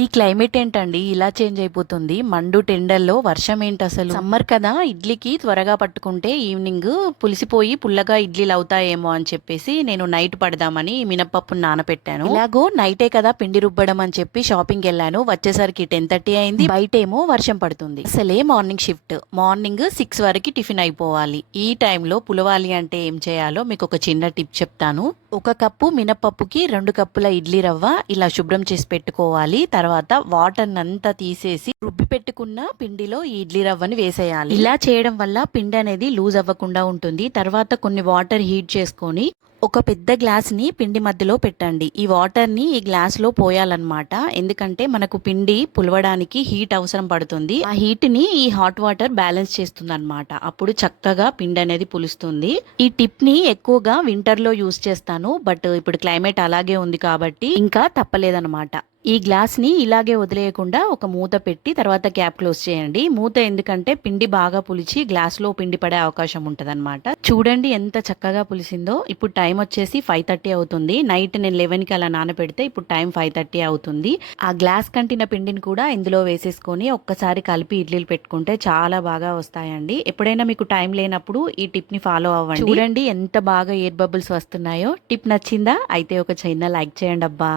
ఈ క్లైమేట్ ఏంటండి? ఇలా చేంజ్ అయిపోతుంది. మండు టెండల్లో వర్షం ఏంటి అసలు? సమ్మర్ కదా ఇడ్లీకి త్వరగా పట్టుకుంటే ఈవినింగ్ పులిసిపోయి పుల్లగా ఇడ్లీలు అవుతాయేమో అని చెప్పేసి నేను నైట్ పడదామని మినపప్పు నానపెట్టాను. ఇలాగో నైటే కదా పిండి రుబ్బడం అని చెప్పి షాపింగ్ వెళ్ళాను. వచ్చేసరికి టెన్ థర్టీ అయింది. బయటేమో వర్షం పడుతుంది. అసలే మార్నింగ్ షిఫ్ట్. మార్నింగ్ సిక్స్ వరకు టిఫిన్ అయిపోవాలి. ఈ టైంలో పులవాలి అంటే ఏం చేయాలో మీకు ఒక చిన్న టిప్ చెప్తాను. ఒక కప్పు మినపప్పుకి రెండు కప్పుల ఇడ్లీ రవ్వ ఇలా శుభ్రం చేసి పెట్టుకోవాలి. తర్వాత తర్వాత వాటర్ అంతా తీసేసి రుబ్బి పెట్టుకున్న పిండిలో ఈ ఇడ్లీ రవ్వని వేసేయాలి. ఇలా చేయడం వల్ల పిండి అనేది లూజ్ అవ్వకుండా ఉంటుంది. తర్వాత కొన్ని వాటర్ హీట్ చేసుకొని ఒక పెద్ద గ్లాస్ని పిండి మధ్యలో పెట్టండి. ఈ వాటర్ని ఈ గ్లాస్లో పోయాలన్నమాట. ఎందుకంటే మనకు పిండి పులవడానికి హీట్ అవసరం పడుతుంది. ఆ హీట్ని ఈ హాట్ వాటర్ బ్యాలెన్స్ చేస్తుంది అనమాట అప్పుడు చక్కగా పిండి అనేది పులుస్తుంది. ఈ టిప్ని ఎక్కువగా వింటర్లో యూస్ చేస్తాను. బట్ ఇప్పుడు క్లైమేట్ అలాగే ఉంది కాబట్టి ఇంకా తప్పలేదన్నమాట. ఈ గ్లాస్ని ఇలాగే వదిలేయకుండా ఒక మూత పెట్టి తర్వాత క్యాప్ క్లోజ్ చేయండి. మూత ఎందుకంటే పిండి బాగా పులిచి గ్లాస్లో పిండి పడే అవకాశం ఉంటదన్నమాట. చూడండి ఎంత చక్కగా పులిసిందో. ఇప్పుడు టైం వచ్చేసి ఫైవ్ థర్టీ అవుతుంది. నైట్ నేను లెవెన్కి అలా నానబెడితే ఇప్పుడు టైం ఫైవ్ థర్టీ అవుతుంది. ఆ గ్లాస్ కంటిన పిండిని కూడా ఇందులో వేసేసుకొని ఒక్కసారి కలిపి ఇడ్లీలు పెట్టుకుంటే చాలా బాగా వస్తాయండి. ఎప్పుడైనా మీకు టైం లేనప్పుడు ఈ టిప్ని ఫాలో అవ్వండి. చూడండి ఎంత బాగా ఎయిర్ బబుల్స్ వస్తున్నాయో. టిప్ నచ్చిందా? అయితే ఒక చిన్న లైక్ చేయండి అబ్బా.